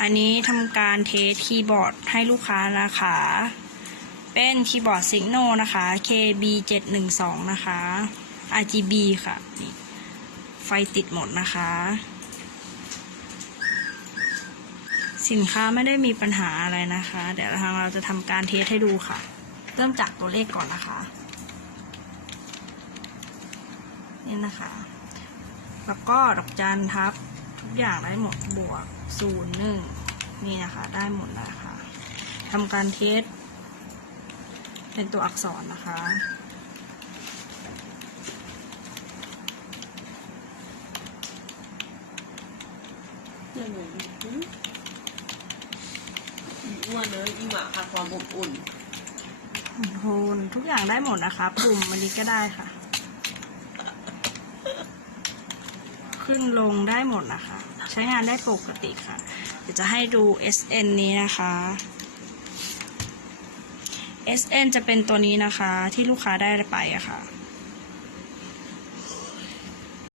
อันนี้ทำการเทสคีย์บอร์ดให้ลูกค้านะคะ เป็นคีย์บอร์ด Signo นะคะ KB 712 นะคะ RGB ค่ะนี่ไฟติดหมดนะคะ สินค้าไม่ได้มีปัญหาอะไรนะคะ เดี๋ยวทางเราจะทำการเทสให้ดูค่ะ เริ่มจากตัวเลขก่อนนะคะ นี่นะคะ แล้วก็ดอกจันทับ ทุกอย่างได้หมดบวกศูนย์หนึ่งนี่นะคะ ได้หมดแล้วค่ะทำการเทสเป็นตัวอักษรนะคะเดี๋ยวหนูอืมอีอ้วนเลยอีหมาค่ะความอบอุ่น โทนทุกอย่างได้หมดนะคะ ปุ่มอันนี้ก็ได้ค่ะ ขึ้นลงได้หมดนะคะ ใช้งานได้ปกติค่ะ เดี๋ยวจะให้ดู SN นี้นะคะ SN จะเป็นตัวนี้นะคะที่ลูกค้าได้ไปอะค่ะ